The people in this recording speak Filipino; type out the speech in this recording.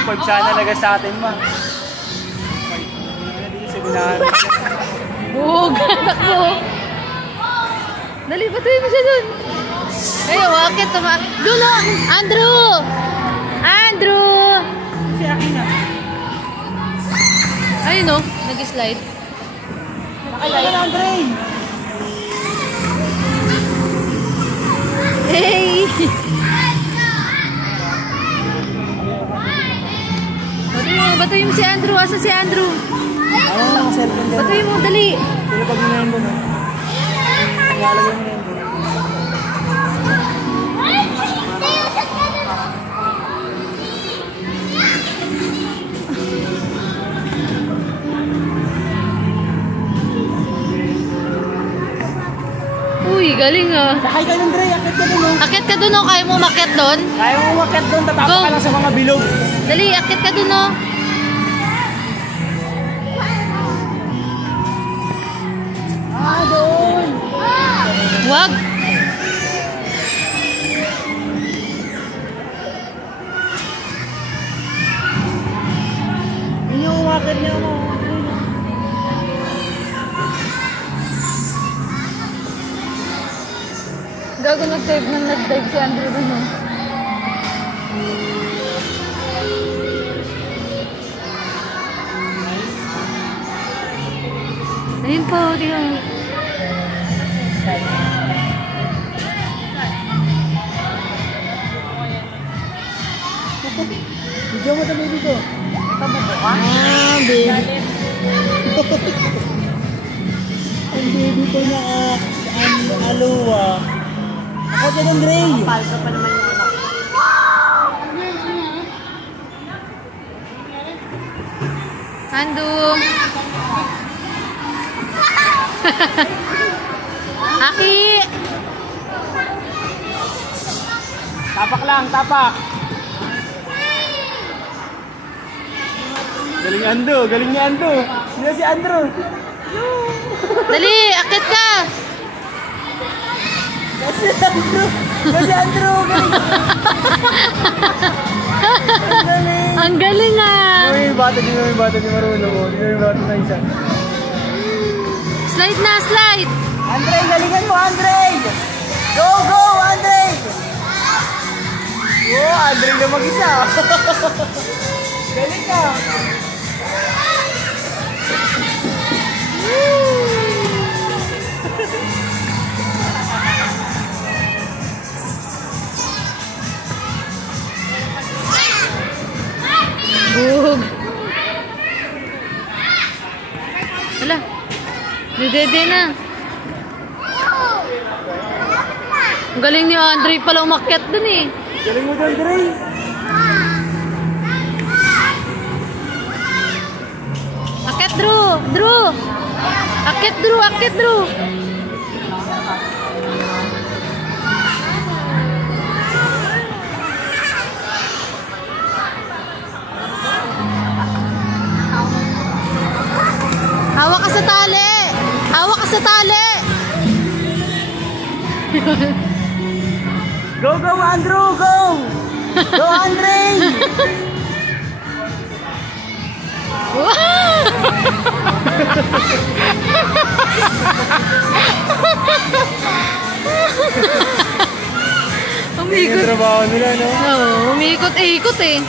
Pupag sana naga sa atin, ma. Bug! Takbo! Dali, batuhin mo siya dun! Ay, wakit! Dulo! Andrew! Andrew! Si akin na. Ayun o, nag-slide. Nakailan na, Andre! Hey! Batuhin mo si Andrew. Asa si Andrew? Batuhin mo, dali. Pero pag minayin ko na. Nalagay mo na yun. Uy, galing ah. Sakay ka nun, Dre. Akit ka dun, oh. Akit ka dun o. Kaya mo umakyat dun? Kaya mo umakyat dun. Tatapa ka lang sa mga bilog. Dali, akit ka dun o. Doon. Wag. Yun yung umakyat niya mo. Gago nag-dive si Andrew dun o. Ayun po, tingnan mo. Video mo sa baby ko. Baby. Ang baby ko niya, ang aluwa. Ako sa ng Gray. Palso pa naman yung anak. Andu. Aki. Tapak lang, tapak. Galing Ando, galing ni Ando. Sino si Andrew? Dali, akit ka. Si Andrew. Si Andrew, galing. Galing. Ang galing ah. May bata di marunong mo. May bata na isa. Slide na, slide. Andre, galingan mo, Andre! Go, go, Andre! Oh, Andre na mag-isa. Galing ka. Bug. Wala. Dede na. Ang galing ni Andre pala umakyat dun eh. Galing mo doon, Andre. Akyat, Drew. Drew. Akyat, Drew. Akyat, Drew. Hawak ka sa tali. Hawak ka sa tali. Go, go, Andrew, go! Go, Andre! Umikot. Yung trabaho nila, no? Oo, umikot-ikot eh.